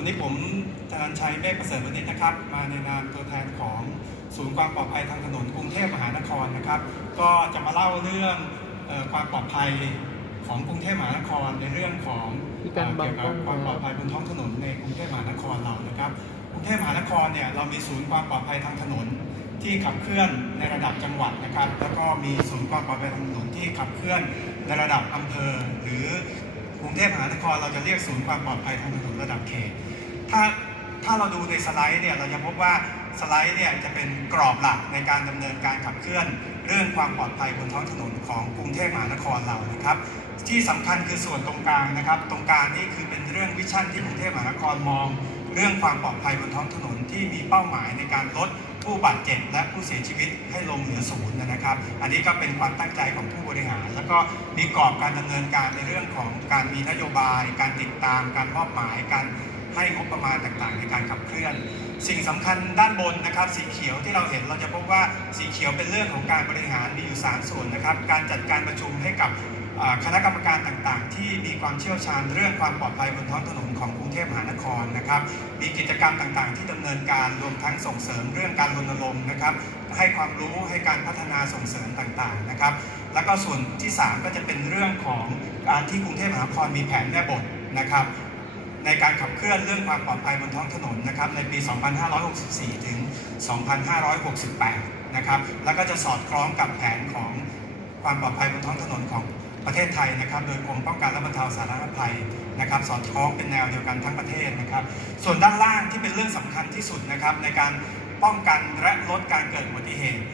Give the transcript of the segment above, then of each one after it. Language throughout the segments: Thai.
วันนี้ผมธนันชัยเมฆประเสริฐวณิชนะครับ มาในนามตัวแทนของศูนย์ความปลอดภัยทางถนนกรุงเทพมหานครนะครับ ก็จะมาเล่าเรื่องเออความปลอดภัยของกรุงเทพมหานครในเรื่องของมีการบังเกี่ยวกับคับความปลอดภัยบนท้องถนนในกรุงเทพมหานครเรานะครับกรุงเทพมหานครเนี่ยเรามีศูนย์ความปลอดภัยทางถนนที่ขับเคลื่อนในระดับจังหวัดนะครับ แล้วก็มีศูนย์ความปลอดภัยทางถนนที่ขับเคลื่อนในระดับอำเภอ หรือก รุงเทพมหานครเราจะเรียกศูนย์ความปลอดภัยทางถนนระดับเขต ถ้าถ้าเราดูในสไลด์เนี่ยเราจะพบว่าสไลด์เนี่ยจะเป็นกรอบหลักในการดำเนินการขับเคลื่อน เรื่องความปลอดภัยบนท้องถนนของกรุงเทพมหานครเรานะครับ ที่สำคัญคือส่วนตรงกลางนะครับ ตรงกลางนี่คือเป็นเรื่องวิชั่นที่กรุงเทพมหานครมอง เรื่องความปลอดภัยบนท้องถนนที่มีเป้าหมายในการลด ผู้บาดเจ็บและผู้เสียชีวิตให้ลงเหลือศูนย์นะครับ อันนี้ก็เป็นความตั้งใจของผู้บริหาร แล้วก็มีกรอบการดำเนินการในเรื่องของการมีนโยบาย การติดตาม การมอบหมาย การให้งบประมาณต่างๆ ในการขับเคลื่อน สิ่งสำคัญด้านบนนะครับ สีเขียวที่เราเห็นเราจะพบว่าสีเขียวเป็นเรื่องของการบริหารมีอยู่ 3 ส่วนนะครับ การจัดการประชุมให้กับ คณะกรรมการต่างๆ ที่มีความเชี่ยวชาญเรื่องความปลอดภัยบนท้องถนนของกรุงเทพมหานครนะครับ มีกิจกรรมต่างๆ ที่ดำเนินการรวมทั้งส่งเสริมเรื่องการรณรงค์นะครับ ให้ความรู้ให้การพัฒนาส่งเสริมต่างๆนะครับ แล้วก็ส่วนที่ 3 ก็จะเป็นเรื่องของการที่กรุงเทพมหานครมีแผนแม่บทนะครับในการขับเคลื่อนเรื่องความปลอดภัยบนท้องถนนนะครับในปี 2564 ถึง 2568 นะครับ แล้วก็จะสอดคล้องกับแผนของความปลอดภัยบนท้องถนนของ ประเทศไทยนะครับโดยกรมป้องกันและบรรเทาสาธารณภัยนะครับสอดคล้องเป็นแนวเดียวกันทั้งประเทศนะครับ ส่วนด้านล่างที่เป็นเรื่องสำคัญที่สุดนะครับในการป้องกันและลดการเกิดอุบัติเหตุ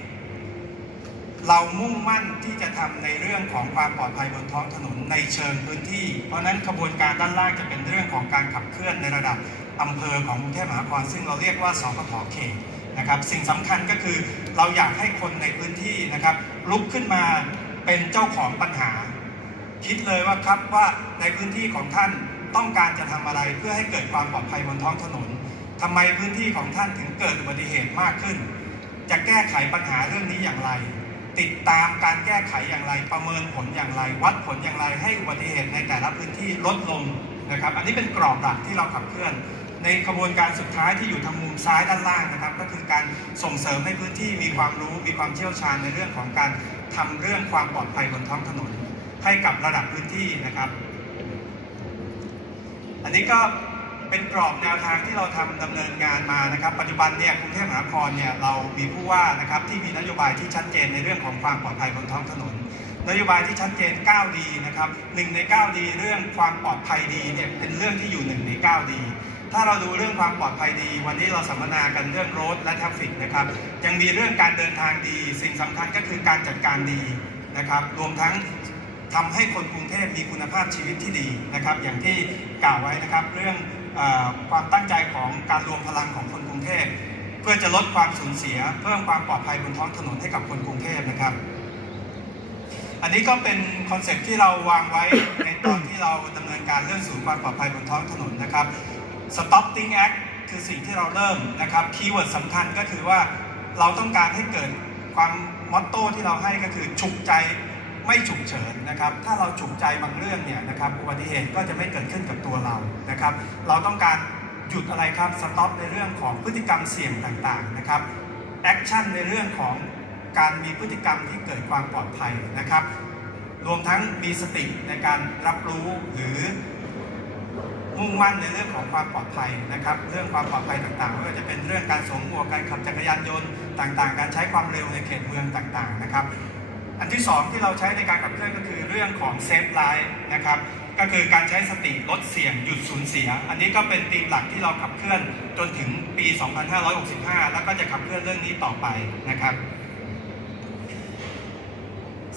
เรามุ่งมั่นที่จะทำในเรื่องของความปลอดภัยบนท้องถนนในเชิงพื้นที่ เพราะฉะนั้นขบวนการด้านล่างจะเป็นเรื่องของการขับเคลื่อนในระดับอำเภอของกรุงเทพมหานครซึ่งเราเรียกว่าสพทเขตนะครับ สิ่งสำคัญก็คือเราอยากให้คนในพื้นที่นะครับลุกขึ้นมาเป็นเจ้าของปัญหา คิดเลยว่าครับว่าในพื้นที่ของท่านต้องการจะทำอะไรเพื่อให้เกิดความปลอดภัยบนท้องถนนทำไมพื้นที่ของท่านถึงเกิดอุบัติเหตุมากขึ้น จะแก้ไขปัญหาเรื่องนี้อย่างไร ติดตามการแก้ไขอย่างไร ประเมินผลอย่างไร วัดผลอย่างไร ให้อุบัติเหตุในแต่ละพื้นที่ลดลงนะครับ อันนี้เป็นกรอบหลักที่เราขับเคลื่อน ในกระบวนการสุดท้ายที่อยู่ทางมุมซ้ายด้านล่างนะครับ ก็คือการส่งเสริมให้พื้นที่มีความรู้ มีความเชี่ยวชาญในเรื่องของการทำเรื่องความปลอดภัยบนท้องถนน ให้กับระดับพื้นที่นะครับ อันนี้ก็เป็นกรอบแนวทางที่เราทำดำเนินงานมานะครับ ปัจจุบันเนี่ยกรุงเทพมหานครเนี่ยเรามีผู้ว่านะครับที่มีนโยบายที่ชัดเจนในเรื่องของความปลอดภัยบนท้องถนน นโยบายที่ชัดเจน9ดีนะครับหนึ่งใน9ดีเรื่องความปลอดภัยดีเนี่ยเป็นเรื่องที่อยู่หนึ่งใน9ดีถ้าเราดูเรื่องความปลอดภัยดี วันนี้เราสัมมนากันเรื่องรถและทราฟฟิกนะครับ ยังมีเรื่องการเดินทางดี สิ่งสำคัญก็คือการจัดการดีนะครับ รวมทั้ง ทำให้คนกรุงเทพมีคุณภาพชีวิตที่ดีนะครับ อย่างที่กล่าวไว้นะครับ เรื่องอความตั้งใจของการรวมพลังของคนกรุงเทพเพื่อจะลดความสูญเสีย เพิ่มความปลอดภัยบนท้องถนนให้กับคนกรุงเทพนะครับ อันนี้ก็เป็นคอนเซ็ปที่เราวางไว้ในตอนที่เราดำเนินการเรื่องศูนย์ความปลอดภัยบนท้องถนนนะครับ Stopping Act คือสิ่งที่เราเริ่มนะครับคีย์เวิร์ดสำคัญก็คือว่าเราต้องการให้เกิดความมอตโต้ที่เราให้ก็คือฉุกใจ ไม่ฉุกเฉินนะครับ ถ้าเราฉุกใจบางเรื่องเนี่ยนะครับอุบัติเหตุก็จะไม่เกิดขึ้นกับตัวเรานะครับ เราต้องการหยุดอะไรครับสต็อปในเรื่องของพฤติกรรมเสี่ยงต่างๆนะครับแอคชั่นในเรื่องของการมีพฤติกรรมที่เกิดความปลอดภัยนะครับ รวมทั้งมีสติในการรับรู้หรือมุ่งมั่นในเรื่องของความปลอดภัยนะครับ เรื่องความปลอดภัยต่างๆไม่ว่าจะเป็นเรื่องการสวมหมวกการขับจักรยานยนต์ต่างๆ การใช้ความเร็วในเขตเมืองต่างๆนะครับ อันที่สองที่เราใช้ในการขับเคลื่อนก็คือเรื่องของเซฟไลฟ์นะครับก็คือการใช้สติลดเสี่ยงหยุดสูญเสีย อันนี้ก็เป็นธีมหลักที่เราขับเคลื่อนจนถึงปี 2565 แล้วก็จะขับเคลื่อนเรื่องนี้ต่อไปนะครับ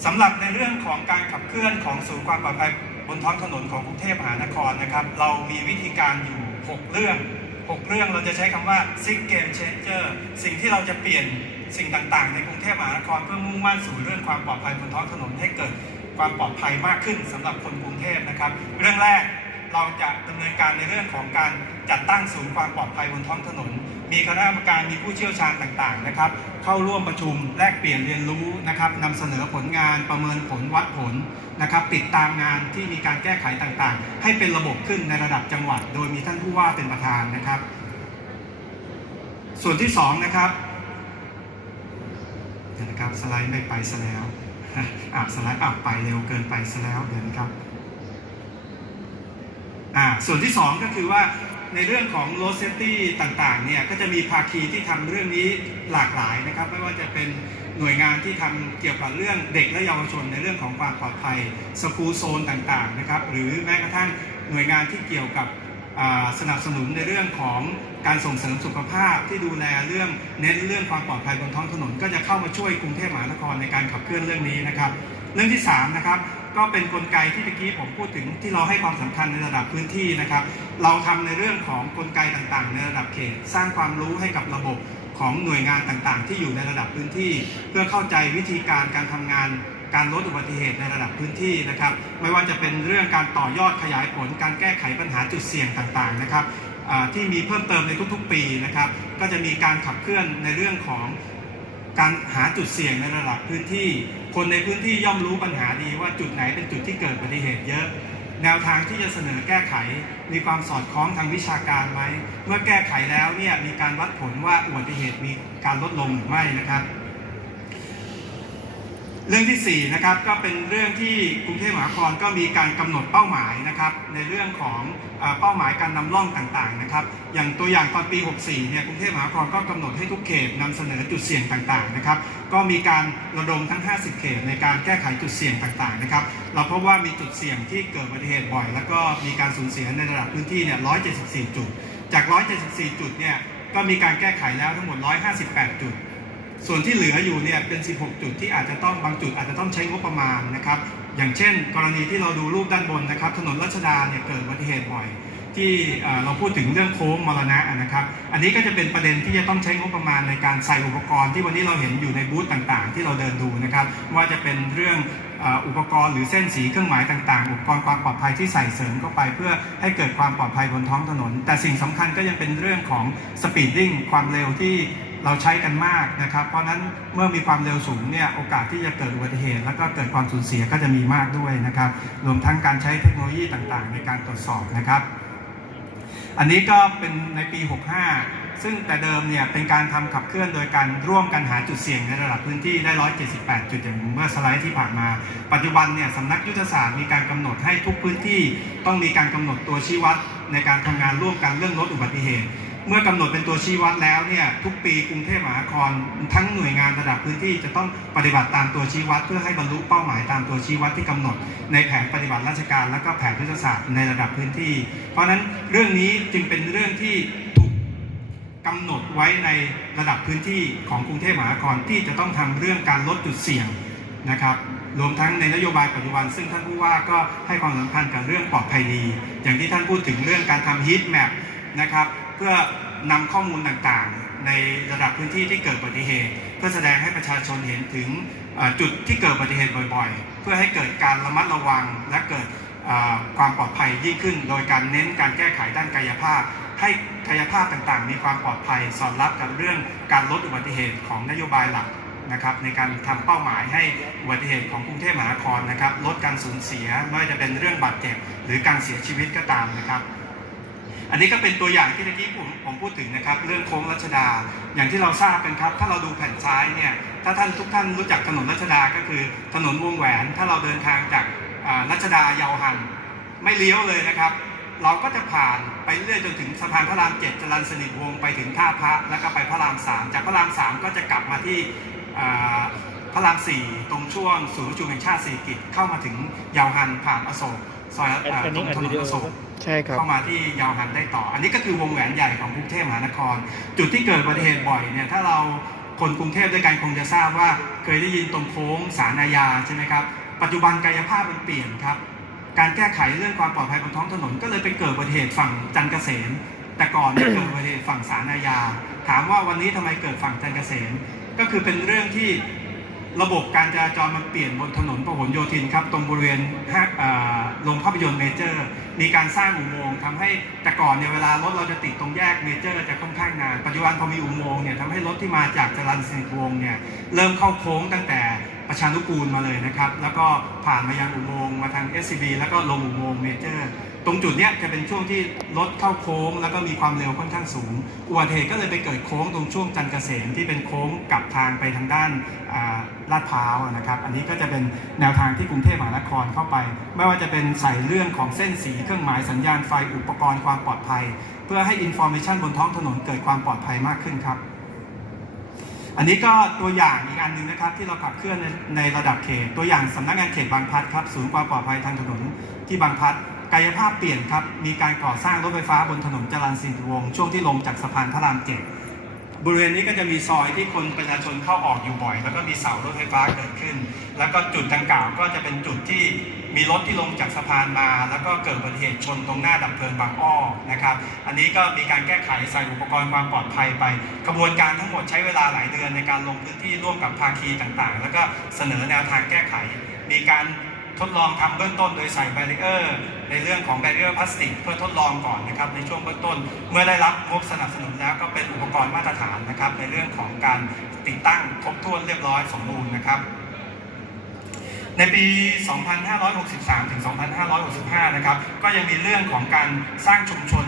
สำหรับในเรื่องของการขับเคลื่อนของศูนย์ความปลอดภัยบนท้องถนนของกรุงเทพมหานครนะครับ เรามีวิธีการอยู่ 6 เรื่อง 6 เรื่องเราจะใช้คำว่า six game changer สิ่งที่เราจะเปลี่ยน สิ่งต่างๆ ในกรุงเทพมหานครเพื่อมุ่งมั่นสู่เรื่องความปลอดภัยบนท้องถนนให้เกิดความปลอดภัยมากขึ้นสำหรับคนกรุงเทพนะครับ เรื่องแรกเราจะดำเนินการในเรื่องของการจัดตั้งศูนย์ความปลอดภัยบนท้องถนน มีคณะกรรมการมีผู้เชี่ยวชาญต่างๆนะครับ เข้าร่วมประชุมแลกเปลี่ยนเรียนรู้นะครับนำเสนอผลงานประเมินผลวัดผลนะครับ ติดตามงานที่มีการแก้ไขต่างๆ ให้เป็นระบบขึ้นในระดับจังหวัด โดยมีท่านผู้ว่าเป็นประธานนะครับ ส่วนที่สองนะครับ ดี๋ยวนะครับสไลด์ไม่ไปซะแล้วอะสไลด์อับไปเร็วเกินไปซะแล้วเดี๋ยวนะครับอ่าส่วนที่ 2 ก็คือว่าในเรื่องของ road safety ต่างๆเนี่ยก็จะมีภาคีที่ทำเรื่องนี้หลากหลายนะครับ ไม่ว่าจะเป็นหน่วยงานที่ทำเกี่ยวกับเรื่องเด็กและเยาวชนในเรื่องของความปลอดภัยสกูโซนต่างๆนะครับหรือแม้กระทั่งหน่วยงานที่เกี่ยวกับ สนับสนุนในเรื่องของการส่งเสริมสุขภาพที่ดูแลเรื่องเน้นเรื่องความปลอดภัยบนท้องถนน ก็จะเข้ามาช่วยกรุงเทพมหานครในการขับเคลื่อนเรื่องนี้นะครับ เรื่องที่3นะครับก็เป็นกลไกที่ตะกี้ผมพูดถึงที่เราให้ความสำคัญในระดับพื้นที่นะครับ เราทำในเรื่องของกลไกต่างๆ ในระดับเขต สร้างความรู้ให้กับระบบของหน่วยงานต่างๆ ที่อยู่ในระดับพื้นที่ เพื่อเข้าใจวิธีการการทำงาน การลดอุบัติเหตุในระดับพื้นที่นะครับ ไม่ว่าจะเป็นเรื่องการต่อยอดขยายผล การแก้ไขปัญหาจุดเสี่ยงต่างๆนะครับที่มีเพิ่มเติมในทุกๆปีนะครับ ก็จะมีการขับเคลื่อนในเรื่องของการหาจุดเสี่ยงในระดับพื้นที่ คนในพื้นที่ย่อมรู้ปัญหาดีว่าจุดไหนเป็นจุดที่เกิดอุบัติเหตุเยอะ แนวทางที่จะเสนอแก้ไข มีความสอดคล้องทางวิชาการไหม เมื่อแก้ไขแล้วเนี่ยมีการวัดผลว่าอุบัติเหตุมีการลดลงหรือไม่นะครับ เรื่องที่4นะครับก็เป็นเรื่องที่กรุงเทพมหานครก็มีการกำหนดเป้าหมายนะครับในเรื่องของเออเป้าหมายการนำร่องต่างๆนะครับอย่างตัวอย่างตอนปี 64 เนี่ยกรุงเทพมหานครก็กำหนดให้ทุกเขตนำเสนอจุดเสี่ยงต่างๆนะครับก็มีการระดมทั้ง 50 เขตในการแก้ไขจุดเสี่ยงต่างๆนะครับเราพบว่ามีจุดเสี่ยงที่เกิดอุบัติเหตุบ่อย แล้วก็มีการสูญเสียในระดับพื้นที่เนี่ย 174 จุด จาก 174 จุดเนี่ยก็มีการแก้ไขแล้วทั้งหมด 158 จุด ส่วนที่เหลืออยู่เนี่ยเป็น 16 จุดที่อาจจะต้องบางจุดอาจจะต้องใช้งบประมาณนะครับ อย่างเช่น กรณีที่เราดูรูปด้านบนนะครับ ถนนรัชดาเนี่ยเกิดอุบัติเหตุบ่อย ที่เราพูดถึงเรื่องโค้งมรณะนะครับ อันนี้ก็จะเป็นประเด็นที่จะต้องใช้งบประมาณในการใส่อุปกรณ์ที่วันนี้เราเห็นอยู่ในบูธต่างๆ ที่เราเดินดูนะครับ ว่าจะเป็นเรื่องอุปกรณ์หรือเส้นสีเครื่องหมายต่างๆ อุปกรณ์ความปลอดภัยที่ใส่เสริมเข้าไปเพื่อให้เกิดความปลอดภัยบนท้องถนน แต่สิ่งสำคัญก็ยังเป็นเรื่องของสปีดดิ้งความเร็วที่ เราใช้กันมากนะครับ เพราะนั้นเมื่อมีความเร็วสูงเนี่ยโอกาสที่จะเกิดอุบัติเหตุ แล้วก็เกิดความสูญเสียก็จะมีมากด้วยนะครับ รวมทั้งการใช้เทคโนโลยีต่างๆ ในการตรวจสอบนะครับ อันนี้ก็เป็นในปี 65 ซึ่งแต่เดิมเนี่ยเป็นการทำขับเคลื่อนโดยการร่วมกันหาจุดเสี่ยงในระดับพื้นที่ได้ 178 จุดอย่างเมื่อสไลด์ที่ผ่านมา ปัจจุบันเนี่ยสำนักยุทธศาสตร์มีการกำหนดให้ทุกพื้นที่ ต้องมีการกำหนดตัวชี้วัดในการทำงานร่วมกันเรื่องลดอุบัติเหตุ เมื่อกำหนดเป็นตัวชี้วัดแล้วเนี่ยทุกปีกรุงเทพมหานครทั้งหน่วยงานระดับพื้นที่จะต้องปฏิบัติตามตัวชี้วัด เพื่อให้บรรลุเป้าหมายตามตัวชี้วัดที่กำหนด ในแผนปฏิบัติราชการ และก็แผนยุทธศาสตร์ในระดับพื้นที่ เพราะฉะนั้นเรื่องนี้จึงเป็นเรื่องที่ถูกกำหนดไว้ในระดับพื้นที่ของกรุงเทพมหานครที่จะต้องทำเรื่องการลดจุดเสี่ยงนะครับรวมทั้งในนโยบายปัจจุบัน ซึ่งท่านผู้ว่าก็ให้ความสำคัญกับเรื่องปลอดภัยดี อย่างที่ท่านพูดถึงเรื่องการทำฮีทแมปนะครับ พื่อนำข้อมูลต่างๆ ในระดับพื้นที่ที่เกิดอุบัติเหตุ เพื่อแสดงให้ประชาชนเห็นถึงจุดที่เกิดอุบัติเหตุบ่อยๆ เพื่อให้เกิดการระมัดระวังและเกิดความปลอดภัยยิ่งขึ้น โดยการเน้นการแก้ไขด้านกายภาพ ให้กายภาพต่างๆ มีความปลอดภัยสอดรับกับเรื่องการลดอุบัติเหตุของนโยบายหลักนะครับในการทำเป้าหมายให้อุบัติเหตุของกรุงเทพมหานครนะครับลดการสูญเสียไม่ว่าจะเป็นเรื่องบาดเจ็บหรือการเสียชีวิตก็ตามนะครับ อันนี้ก็เป็นตัวอย่างที่เมื่อกี้ผมผมพูดถึงนะครับ เรื่องโค้งรัชดา อย่างที่เราทราบกันครับ ถ้าเราดูแผ่นซ้ายเนี่ยถ้าท่านทุกท่านรู้จักถนนรัชดาก็คือถนนวงแหวน ถ้าเราเดินทางจากรัชดายาวหันไม่เลี้ยวเลยนะครับ เราก็จะผ่านไปเรื่อยจนถึงสะพานพระรามเจ็ดจรัญสนิทวงไปถึงท่าพระแล้วก็ไปพระรามสามจากพระรามสามก็จะกลับมาที่พระรามสี่ตรงช่วงศูนย์ประชุมแห่งชาติสีกิจเข้ามาถึงยาวหันผ่านอโศก ซอยอันอ่าอันตรนี้งอัดถนวินดีโออโศกใช่ครับเข้ามาที่ยาวหันได้ต่อ อันนี้ก็คือวงแหวนใหญ่ของกรุงเทพมหานคร จุดที่เกิดอุบัติเหตุบ่อยเนี่ยถ้าเราคนกรุงเทพด้วยกันคงจะทราบว่า เคยได้ยินตรงโค้งสารอาญาใช่ไหมครับปัจจุบันกายภาพมันเปลี่ยนครับ การแก้ไขเรื่องความปลอดภัยบนท้องถนน ก็เลยไปเกิดอุบัติเหตุฝั่งจันทร์เกษมแต่ก่อนเนี่ยเกิดอุบัติเหตุฝั่งสารอาญาถามว่าวันนี้ทำไมเกิดฝั่งจันทร์เกษมก็คือเป็นเรื่องที่ ระบบการจราจรมันเปลี่ยนบนถนนพหลโยธินครับ ตรงบริเวณห้างโรงภาพยนตร์เมเจอร์ มีการสร้างอุโมงค์ทำให้แต่ก่อนเนี่ยเวลารถเราจะติดตรงแยกเมเจอร์จะค่อนข้างนาน ปัจจุบันพอมีอุโมงค์เนี่ยทำให้รถที่มาจากจรัญสนิวงศ์เนี่ยเริ่มเข้าโค้งตั้งแต่ประชานุกูลมาเลยนะครับ แล้วก็ผ่านมายังอุโมงค์มาทาง SCB แล้วก็ลงอุโมงค์เมเจอร์ ตรงจุดเนี้ยจะเป็นช่วงที่รถเข้าโค้ง แล้วก็มีความเร็วค่อนข้างสูง อุบัติเหตุก็เลยไปเกิดโค้งตรงช่วงจันทร์เกษมที่เป็นโค้งกลับทางไปทางด้านลาดพร้าวนะครับ อันนี้ก็จะเป็นแนวทางที่กรุงเทพมหานครเข้าไป ไม่ว่าจะเป็นใส่เรื่องของเส้นสีเครื่องหมายสัญญาณไฟอุปกรณ์ความปลอดภัย เพื่อให้อินโฟ m a t ชันบนท้องถนนเกิดความปลอดภัยมากขึ้นครับอันนี้ก็ตัวอย่างอีกอันหนึ่งนะครับที่เราขับเคลื่อนในในระดับเขต ตัวอย่างสำนักงานเขตบางพัดครับศูนย์ความปลอดภัยทางถนนที่บางพัด กายภาพเปลี่ยนครับ มีการก่อสร้างรถไฟฟ้าบนถนนจรัญสินวงศ์ช่วงที่ลงจากสะพานพระรามเจ็ดบริเวณนี้ก็จะมีซอยที่คนประชาชนเข้าออกอยู่บ่อย แล้วก็มีเสารถไฟฟ้าเกิดขึ้น แล้วก็จุดดังกล่าวก็จะเป็นจุดที่มีรถที่ลงจากสะพานมา แล้วก็เกิดอุบัติเหตุชนตรงหน้าดับเพลิงบางอ้อนะครับ อันนี้ก็มีการแก้ไขใส่อุปกรณ์ความปลอดภัยไปกระบวนการทั้งหมดใช้เวลาหลายเดือนในการลงพื้นที่ร่วมกับภาคีต่างๆ แล้วก็เสนอแนวทางแก้ไข มีการ ทดลองทำเบื้องต้นโดยใส่แบรีเออร์ในเรื่องของแบรีเออร์พลาสติกเพื่อทดลองก่อนนะครับในช่วงเบื้องต้น เมื่อได้รับงบสนับสนุนแล้วก็เป็นอุปกรณ์มาตรฐานนะครับในเรื่องของการติดตั้งครบถ้วนเรียบร้อยสมบูรณ์นะครับในปี 2563 ถึง 2565 นะครับ ก็ยังมีเรื่องของการสร้างชุมชน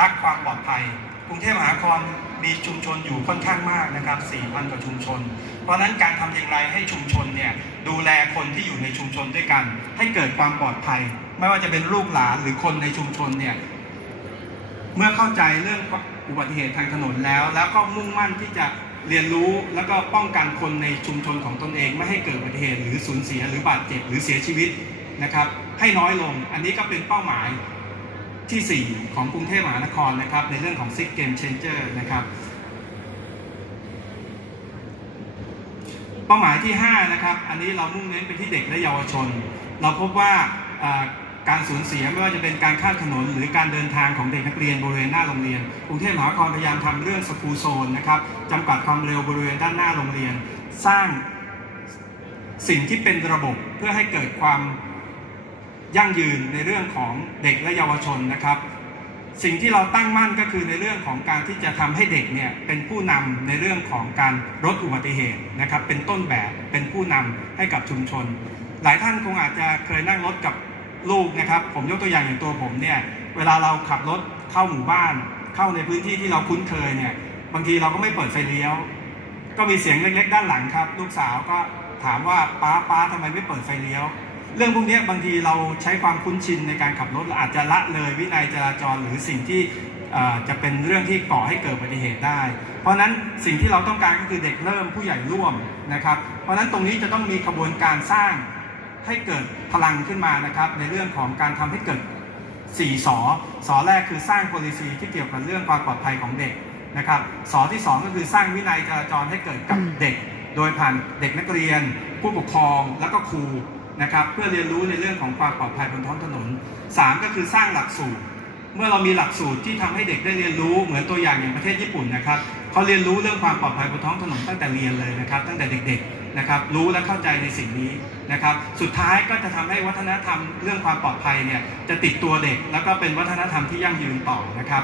รักความปลอดภัย กรุงเทพมหานครมีชุมชนอยู่ค่อนข้างมากนะครับ 4,000 กว่าชุมชน เพราะฉะนั้นการทำอย่างไรให้ชุมชนเนี่ยดูแลคนที่อยู่ในชุมชนด้วยกัน ให้เกิดความปลอดภัย ไม่ว่าจะเป็นลูกหลานหรือคนในชุมชนเนี่ยเมื่อเข้าใจเรื่องอุบัติเหตุทางถนนแล้ว แล้วก็มุ่งมั่นที่จะเรียนรู้แล้วก็ป้องกันคนในชุมชนของตนเอง ไม่ให้เกิดอุบัติเหตุหรือสูญเสียหรือบาดเจ็บหรือเสียชีวิตนะครับ ให้น้อยลงอันนี้ก็เป็นเป้าหมายที่ 4 ของกรุงเทพมหานครนะครับ ในเรื่องของ Six Game Changer นะครับ เป้าหมายที่5นะครับอันนี้เรามุ่งเน้นไปที่เด็กและเยาวชน เราพบว่าการสูญเสียไม่ว่าจะเป็นการข้ามถนน หรือการเดินทางของเด็กนักเรียนบริเวณหน้าโรงเรียนกรุงเทพมหานครพยายามทำเรื่องสกูโซนนะครับจำกัดความเร็วบริเวณด้านหน้าโรงเรียน สร้างสิ่งที่เป็นระบบเพื่อให้เกิดความยั่งยืนในเรื่องของเด็กและเยาวชนนะครับ สิ่งที่เราตั้งมั่นก็คือในเรื่องของการที่จะทำให้เด็กเนี่ยเป็นผู้นำในเรื่องของการลดอุบัติเหตุนะครับ เป็นต้นแบบเป็นผู้นำให้กับชุมชน หลายท่านคงอาจจะเคยนั่งรถกับลูกนะครับ ผมยกตัวอย่างอย่างตัวผมเนี่ยเวลาเราขับรถเข้าหมู่บ้าน เข้าในพื้นที่ที่เราคุ้นเคยเนี่ยบางทีเราก็ไม่เปิดไฟเลี้ยว ก็มีเสียงเล็กๆ ด้านหลังครับ ลูกสาวก็ถามว่าป้าป้าทำไมไม่เปิดไฟเลี้ยว เรื่องพวกนี้บางทีเราใช้ความคุ้นชินในการขับรถเราอาจจะละเลยวินัยจราจรหรือสิ่งที่จะเป็นเรื่องที่ก่อให้เกิดอุบัติเหตุได้ เพราะฉะนั้นสิ่งที่เราต้องการก็คือเด็กเริ่มผู้ใหญ่ร่วมนะครับ เพราะฉะนั้นตรงนี้จะต้องมีกระบวนการสร้างให้เกิดพลังขึ้นมานะครับ ในเรื่องของการทำให้เกิด4สอสอแรกคือสร้าง policy ที่เกี่ยวกับเรื่องความปลอดภัยของเด็กนะครับสอที่ 2 ก็คือสร้างวินัยจราจรให้เกิดกับเด็ก โดยผ่านเด็กนักเรียน ผู้ปกครองแล้วก็ครู นะครับเพื่อเรียนรู้ในเรื่องของความปลอดภัยบนท้องถนน 3 ก็คือสร้างหลักสูตร เมื่อเรามีหลักสูตรที่ทำให้เด็กได้เรียนรู้เหมือนตัวอย่างอย่างประเทศญี่ปุ่นนะครับเขาเรียนรู้เรื่องความปลอดภัยบนท้องถนนตั้งแต่เรียนเลยนะครับ ตั้งแต่เด็กๆนะครับรู้และเข้าใจในสิ่งนี้นะครับสุดท้ายก็จะทำให้วัฒนธรรมเรื่องความปลอดภัยเนี่ยจะติดตัวเด็ก แล้วก็เป็นวัฒนธรรมที่ยั่งยืนต่อนะครับ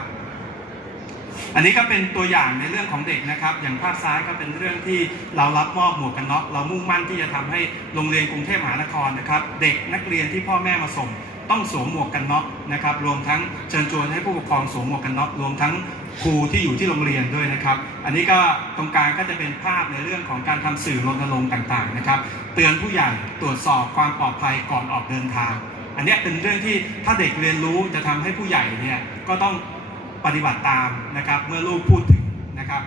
อันนี้ก็เป็นตัวอย่างในเรื่องของเด็กนะครับ อย่างภาพซ้ายก็เป็นเรื่องที่เรารับมอบหมวกกันน็อกเรามุ่งมั่นที่จะทำให้โรงเรียนกรุงเทพมหานครนะครับ เด็กนักเรียนที่พ่อแม่มาส่งต้องสวมหมวกกันน็อกนะครับ รวมทั้งเชิญชวนให้ผู้ปกครองสวมหมวกกันน็อกรวมทั้งครูที่อยู่ที่โรงเรียนด้วยนะครับ อันนี้ก็ตรงกลางก็จะเป็นภาพในเรื่องของการทำสื่อรณรงค์ต่างๆนะครับ เตือนผู้ใหญ่ตรวจสอบความปลอดภัยก่อนออกเดินทาง อันนี้เป็นเรื่องที่ถ้าเด็กเรียนรู้จะทำให้ผู้ใหญ่เนี่ยก็ต้อง ปฏิบัติตามนะครับ เมื่อลูกพูดถึงนะครับ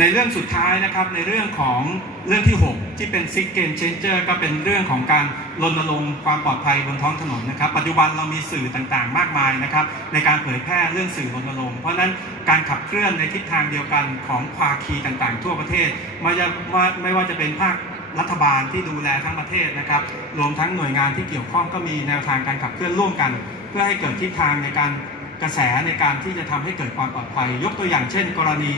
ในเรื่องสุดท้ายนะครับในเรื่องของเรื่องที่ 6 ที่เป็น Six Game Changer ก็เป็นเรื่องของการรณรงค์ความปลอดภัยบนท้องถนนนะครับ ปัจจุบันเรามีสื่อต่างๆ มากมายนะครับ ในการเผยแพร่เรื่องสื่อรณรงค์เพราะฉะนั้นการขับเคลื่อนในทิศทางเดียวกันของภาคีต่างๆ ทั่วประเทศไม่ว่าไม่ว่าจะเป็นภาค รัฐบาลที่ดูแลทั้งประเทศนะครับ รวมทั้งหน่วยงานที่เกี่ยวข้องก็มีแนวทางการขับเคลื่อนร่วมกัน เพื่อให้เกิดทิศทางในการกระแสในการที่จะทำให้เกิดความปลอดภัย ยกตัวอย่างเช่น กรณี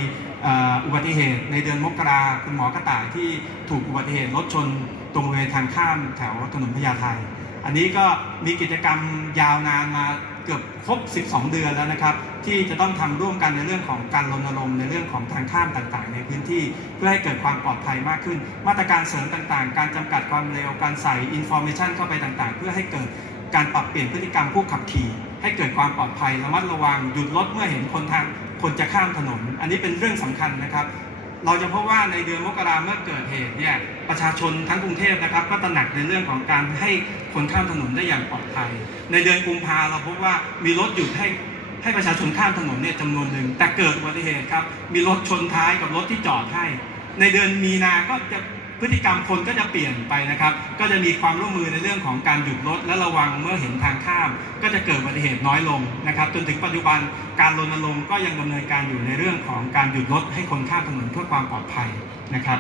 อุบัติเหตุ ในเดือนมกราคุณหมอกระต่ายที่ถูกอุบัติเหตุรถชนตรงเวณทางข้ามแถวถนนพญาไทอันนี้ก็มีกิจกรรมยาวนานมา เกือบครบ 12 เดือนแล้วนะครับ ที่จะต้องทำร่วมกันในเรื่องของการรณรงค์ในเรื่องของทางข้ามต่างๆ ในพื้นที่ เพื่อให้เกิดความปลอดภัยมากขึ้น มาตรการเสริมต่างๆ การจำกัดความเร็วการใส่อินโฟ a t ชันเข้าไปต่างๆ เพื่อให้เกิดการปรับเปลี่ยนพฤติกรรมผู้ขับขี่ ให้เกิดความปลอดภัยระมัดระวังหยุดรถเมื่อเห็นคนทางคนจะข้ามถนน อันนี้เป็นเรื่องสำคัญนะครับ เราจะพบว่าในเดือนมกราเมื่อเกิดเหตุเนี่ยประชาชนทั้งกรุงเทพนะครับ ก็ตระหนักในเรื่องของการให้คนข้ามถนนได้อย่างปลอดภัย ในเดือนกุมภาเราพบว่ามีรถหยุดให้ให้ประชาชนข้ามถนนเนี่ยจำนวนหนึ่งแต่เกิดอุบัติเหตุครับมีรถชนท้ายกับรถที่จอดให้ ในเดือนมีนาก็จะ พฤติกรรมคนก็จะเปลี่ยนไปนะครับ ก็จะมีความร่วมมือในเรื่องของการหยุดรถและระวังเมื่อเห็นทางข้าม ก็จะเกิดอุบัติเหตุน้อยลงนะครับ จนถึงปัจจุบันการรณรงค์ก็ยังดำเนินการอยู่ในเรื่องของการหยุดรถให้คนข้ามถนนเพื่อความปลอดภัยนะครับ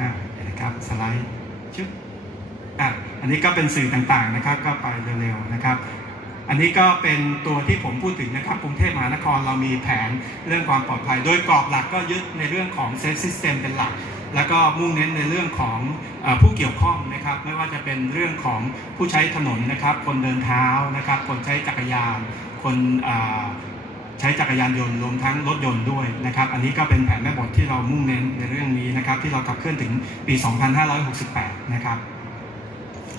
อ่าเดี๋ยวนะครับสไลด์ชึบอะอันนี้ก็เป็นสื่อต่างๆนะครับ ก็ไปเร็วๆนะครับ อันนี้ก็เป็นตัวที่ผมพูดถึงนะครับกรุงเทพมหานครเรามีแผนเรื่องความปลอดภัย โดยกรอบหลักก็ยึดในเรื่องของเซฟซิสเต็มเป็นหลัก แล้วก็มุ่งเน้นในเรื่องของอผู้เกี่ยวข้องนะครับ ไม่ว่าจะเป็นเรื่องของผู้ใช้ถนนนะครับ คนเดินเท้านะครับ คนใช้จักรยาน คนใช้จักรยานยนต์รวมทั้งรถยนต์ด้วยนะครับ อันนี้ก็เป็นแผนแม่บทที่เรามุ่งเน้นในเรื่องนี้นะครับ ที่เราขับเคลื่อนถึงปี 2568 นะครับ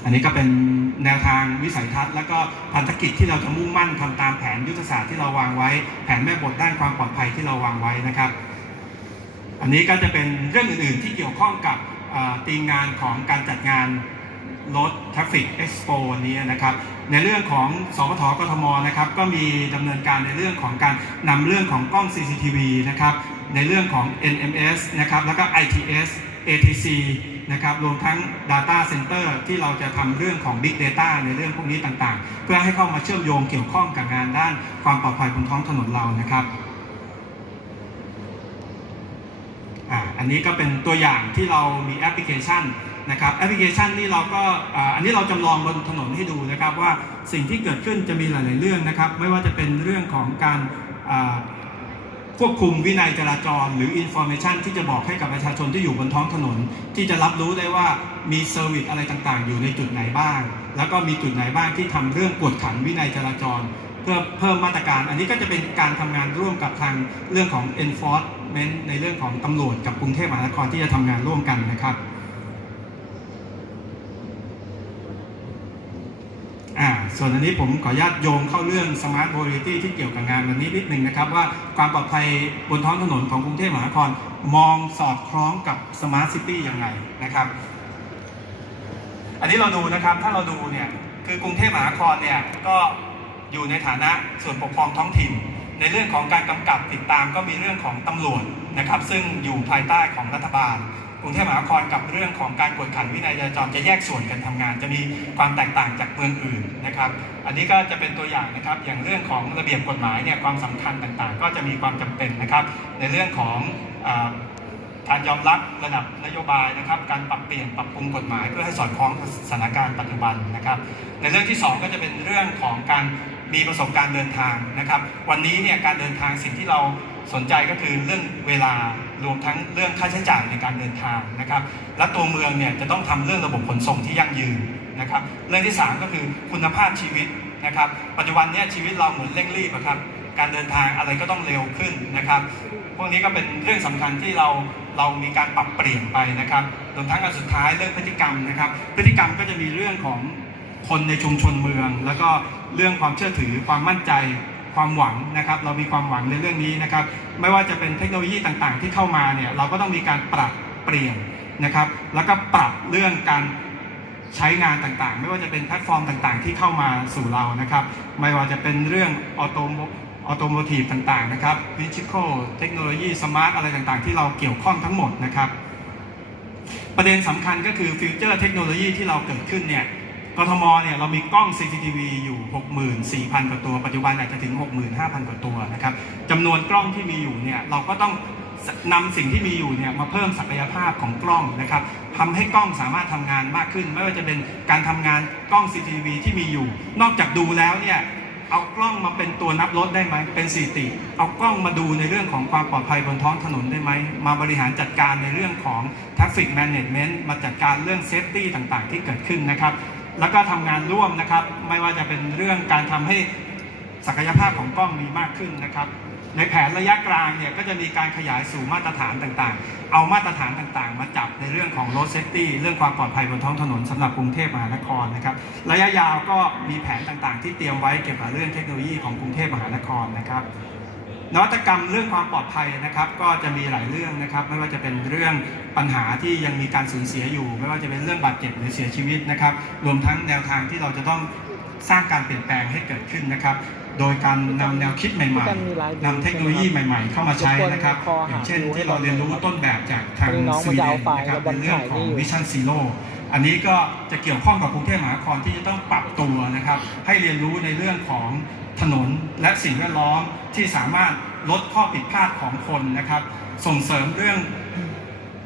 อันนี้ก็เป็นแนวทางวิสัยทัศน์แล้วก็พันธกิจที่เราจะมุ่งมั่นทำตามแผนยุทธศาสตร์ที่เราวางไว้ แผนแม่บทด้านความปลอดภัยที่เราวางไว้นะครับ อันนี้ก็จะเป็นเรื่องอื่น ๆ ที่เกี่ยวข้องกับเอ่อทีมงานของการจัดงานรถ Traffic Expo วันนี้นะครับ ในเรื่องของสพทกทมนะครับ ก็มีดำเนินการในเรื่องของการนำเรื่องของกล้อง CCTV นะครับ ในเรื่องของ NMS นะครับ แล้วก็ ITS ATC นะครับรวมทั้ง Data Center ที่เราจะทำเรื่องของ Big Data ในเรื่องพวกนี้ต่างๆ เพื่อให้เข้ามาเชื่อมโยงเกี่ยวข้องกับงานด้านความปลอดภัยบนท้องถนนเรานะครับอันนี้ก็เป็นตัวอย่างที่เรามีแอปพลิเคชันนะครับแอปพลิเคชันนี่เราก็อันนี้เราจำลองบนถนนให้ดูนะครับว่าสิ่งที่เกิดขึ้นจะมีหลาย ๆ เรื่องนะครับ ไม่ว่าจะเป็นเรื่องของการ ควบคุมวินัยจราจร หรืออินโฟ a t ชันที่จะบอกให้กับประชาชนที่อยู่บนท้องถนน ที่จะรับรู้ได้ว่ามีเซอร์วิสอะไรต่างๆ อยู่ในจุดไหนบ้าง แล้วก็มีจุดไหนบ้างที่ทำเรื่องกวดขันวินัยจราจร เพื่อเพิ่มมาตรการ อันนี้ก็จะเป็นการทำงานร่วมกับทางเรื่องของ enforcement ในเรื่องของตำรวจกับกรุงเทพมหานครที่จะทำงานร่วมกันนะครับ อ่า ส่วนอันนี้ผมขออนุญาตโยงเข้าเรื่อง Smart Mobility ที่เกี่ยวกับงานวันนี้นิดนึงนะครับ ว่าความปลอดภัยบนท้องถนนของกรุงเทพมหานครมองสอดคล้องกับ Smart City ยังไงนะครับ อันนี้เราดูนะครับถ้าเราดูเนี่ยคือกรุงเทพมหานครเนี่ยก็อยู่ในฐานะส่วนปกครองท้องถิ่น ในเรื่องของการกำกับติดตามก็มีเรื่องของตำรวจนะครับ ซึ่งอยู่ภายใต้ของรัฐบาล กรุงเทพมหานครกับเรื่องของการกวดขันวินัยจราจรจะแยกส่วนกันทำงาน จะมีความแตกต่างจากเมืองอื่นนะครับ อันนี้ก็จะเป็นตัวอย่างนะครับ อย่างเรื่องของระเบียบกฎหมายเนี่ยความสำคัญต่างๆ ก็จะมีความจำเป็นนะครับ ในเรื่องของการยอมรับระดับนโยบายนะครับ การปรับเปลี่ยนปรับปรุงกฎหมายเพื่อให้สอดคล้องสถานการณ์ปัจจุบันนะครับ ในเรื่องที่ 2 ก็จะเป็นเรื่องของการมีประสบการณ์เดินทางนะครับ วันนี้เนี่ยการเดินทางสิ่งที่เรา สนใจก็คือเรื่องเวลารวมทั้งเรื่องค่าใช้จ่ายในการเดินทางนะครับ และตัวเมืองเนี่ยจะต้องทำเรื่องระบบขนส่งที่ยั่งยืนนะครับ เรื่องที่ 3 ก็คือคุณภาพชีวิตนะครับ ปัจจุบันเนี่ยชีวิตเราเหมือนเร่งรีบอะครับ การเดินทางอะไรก็ต้องเร็วขึ้นนะครับ พวกนี้ก็เป็นเรื่องสำคัญที่เราเรามีการปรับเปลี่ยนไปนะครับรวมทั้งอันสุดท้ายเรื่องพฤติกรรมนะครับ พฤติกรรมก็จะมีเรื่องของคนในชุมชนเมือง แล้วก็เรื่องความเชื่อถือความมั่นใจ ความหวังนะครับ เรามีความหวังในเรื่องนี้นะครับ ไม่ว่าจะเป็นเทคโนโลยีต่างๆ ที่เข้ามาเนี่ยเราก็ต้องมีการปรับเปลี่ยนนะครับ แล้วก็ปรับเรื่องการใช้งานต่างๆ ไม่ว่าจะเป็นแพลตฟอร์มต่างๆ ที่เข้ามาสู่เรานะครับ ไม่ว่าจะเป็นเรื่องออโตออโตโมทีฟต่างๆนะครับดิจิทัลเทคโนโลยีสมาร์ทอะไรต่างๆ ที่เราเกี่ยวข้องทั้งหมดนะครับ ประเด็นสำคัญก็คือฟิวเจอร์เทคโนโลยีที่เราเกิดขึ้นเนี่ย กทมเนี่ยเรามีกล้อง CCTV อยู่ 64,000 กว่าตัว ปัจจุบันอาจจะถึง 65,000 กว่าตัวนะครับจำนวนกล้องที่มีอยู่เนี่ยเราก็ต้องนำสิ่งที่มีอยู่เนี่ยมาเพิ่มศักยภาพของกล้องนะครับทำให้กล้องสามารถทำงานมากขึ้น ไม่ว่าจะเป็นการทำงานกล้อง CCTV ที่มีอยู่ นอกจากดูแล้วเนี่ยเอากล้องมาเป็นตัวนับรถได้ไหม เป็นสถิติ เอากล้องมาดูในเรื่องของความปลอดภัยบนท้องถนนได้ไหม มาบริหารจัดการในเรื่องของ traffic management มาจัดการเรื่อง safety ต่างๆ ที่เกิดขึ้นนะครับ แล้วก็ทำงานร่วมนะครับ ไม่ว่าจะเป็นเรื่องการทำให้ศักยภาพของกล้องมีมากขึ้นนะครับ ในแผนระยะกลางเนี่ยก็จะมีการขยายสู่มาตรฐานต่างๆ เอามาตรฐานต่างๆ มาจับในเรื่องของ road safety เรื่องความปลอดภัยบนท้องถนนสำหรับกรุงเทพมหานครนะครับระยะยาวก็มีแผนต่างๆ ที่เตรียมไว้เกี่ยวกับเรื่องเทคโนโลยีของกรุงเทพมหานครนะครับ นวัตกรรมเรื่องความปลอดภัยนะครับ ก็จะมีหลายเรื่องนะครับ ไม่ว่าจะเป็นเรื่องปัญหาที่ยังมีการสูญเสียอยู่ ไม่ว่าจะเป็นเรื่องบาดเจ็บหรือเสียชีวิตนะครับ รวมทั้งแนวทางที่เราจะต้องสร้างการเปลี่ยนแปลงให้เกิดขึ้นนะครับ โดยการนำแนวคิดใหม่ๆนำเทคโนโลยีใหม่ ๆ เข้ามาใช้นะครับ อย่างเช่นที่เราเรียนรู้ต้นแบบจากทางสวีเดนนะครับในเรื่องของ Vision Zero อันนี้ก็จะเกี่ยวข้องกับกรุงเทพมหานครที่จะต้องปรับตัวนะครับ ให้เรียนรู้ในเรื่องของถนนและสิ่งแวดล้อมที่สามารถลดข้อผิดพลาดของคนนะครับ ส่งเสริมเรื่อง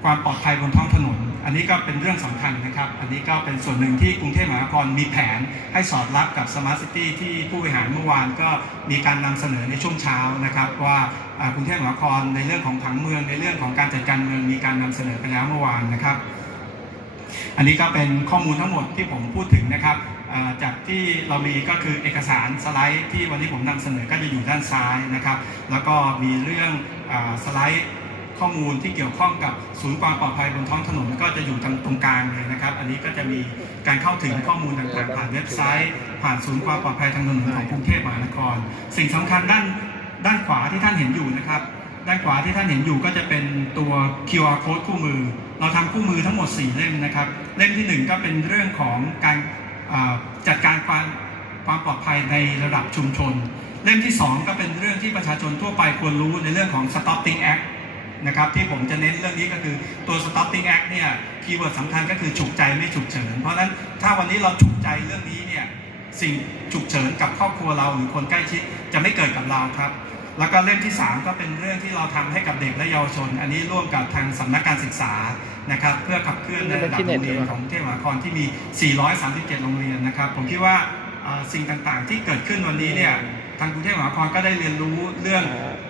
ความปลอดภัยบนท้องถนน อันนี้ก็เป็นเรื่องสำคัญนะครับ อันนี้ก็เป็นส่วนหนึ่งที่กรุงเทพมหานครมีแผนให้สอดรับกับสมาร์ทซิตี้ที่ผู้บริหารเมื่อวานก็มีการนำเสนอในช่วงเช้านะครับ ว่ากรุงเทพมหานครในเรื่องของผังเมืองในเรื่องของการจัดการเมืองมีการนำเสนอไปแล้วเมื่อวานนะครับ อันนี้ก็เป็นข้อมูลทั้งหมดที่ผมพูดถึงนะครับจากที่เรามีก็คือเอกสารสไลด์ที่วันนี้ผมนำเสนอก็จะอยู่ด้านซ้ายนะครับ แล้วก็มีเรื่องอสไลด์ข้อมูลที่เกี่ยวข้องกับศูนย์ความปลอดภัยบนท้องถนนก็จะอยู่ทางตรงกลางเลยนะครับ อันนี้ก็จะมีการเข้าถึงข้อมูลต่างๆผ่านเว็บไซต์ ผ่านศูนย์ความปลอดภัยทางถนนของกรุงเทพมหานคร สิ่งสำคัญด้านด้านขวาที่ท่านเห็นอยู่นะครับ ด้านขวาที่ท่านเห็นอยู่ก็จะเป็นตัว QR code คู่มือ เราทำคู่มือทั้งหมด 4 เล่มนะครับ เล่มทีหนึ่1 ก็เป็นเรื่องของการจัดการความความปลอดภัยในระดับชุมชน เล่มที่ 2 ก็เป็นเรื่องที่ประชาชนทั่วไปควรรู้ในเรื่องของ Stopping Act นะครับที่ผมจะเน้นเรื่องนี้ก็คือตัว Stopping Act เนี่ยคีย์เวิร์ดสำคัญก็คือฉุกใจไม่ฉุกเฉิน เพราะนั้นถ้าวันนี้เราฉุกใจเรื่องนี้เนี่ยสิ่งฉุกเฉินกับครอบครัวเราหรือคนใกล้ชิดจะไม่เกิดกับเราครับ แล้วก็เล่มที่ 3 ก็เป็นเรื่องที่เราทำให้กับเด็กและเยาวชน อันนี้ร่วมกับทางสำนักการศึกษานะครับ เพื่อขับเคลื่อนในระดับโรงเรียนของกรุงเทพมหานครที่มี 437 โรงเรียนนะครับ ผมคิดว่าเอ่อสิ่งต่างๆ ที่เกิดขึ้นวันนี้เนี่ยทางกรุงเทพมหานครก็ได้เรียนรู้เรื่อง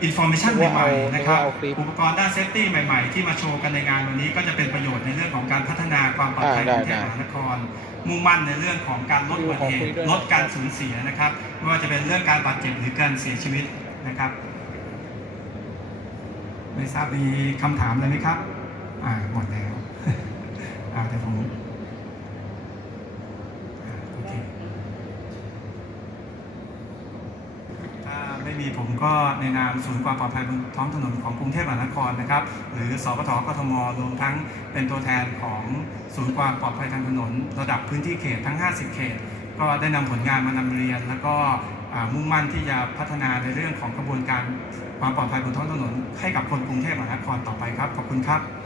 information ใหม่ๆนะครับเอาคลิปอุปกรณ์ด้านเซฟตี้ใหม่ๆ ที่มาโชว์กันในงานวันนี้ก็จะเป็นประโยชน์ในเรื่องของการพัฒนาความปลอดภัยของกรุงเทพมหานคร มุ่งมั่นในเรื่องของการลดอุบัติเหตุลดการสูญเสียนะครับไม่ว่าจะเป็นเรื่องการบาดเจ็บหรือการเสียชีวิต นะครับ ไม่ทราบมีคำถามอะไรไหมครับ อ่าหมดแล้วอ่าเดี๋ยวผมโอเคถ้าไม่มีผมก็ในนามศูนย์ความปลอดภัยบนท้องถนนของกรุงเทพมหานครนะครับ หรือสปทกทมรวมทั้งเป็นตัวแทนของศูนย์ความปลอดภัยทางถนน ระดับพื้นที่เขตทั้ง 50 เขต ก็ได้นำผลงานมานำเรียนแล้วก็ มุ่งมั่นที่จะพัฒนาในเรื่องของกระบวนการความปลอดภัยบนท้องถนนให้กับคนกรุงเทพมหานครต่อไปครับ ขอบคุณครับ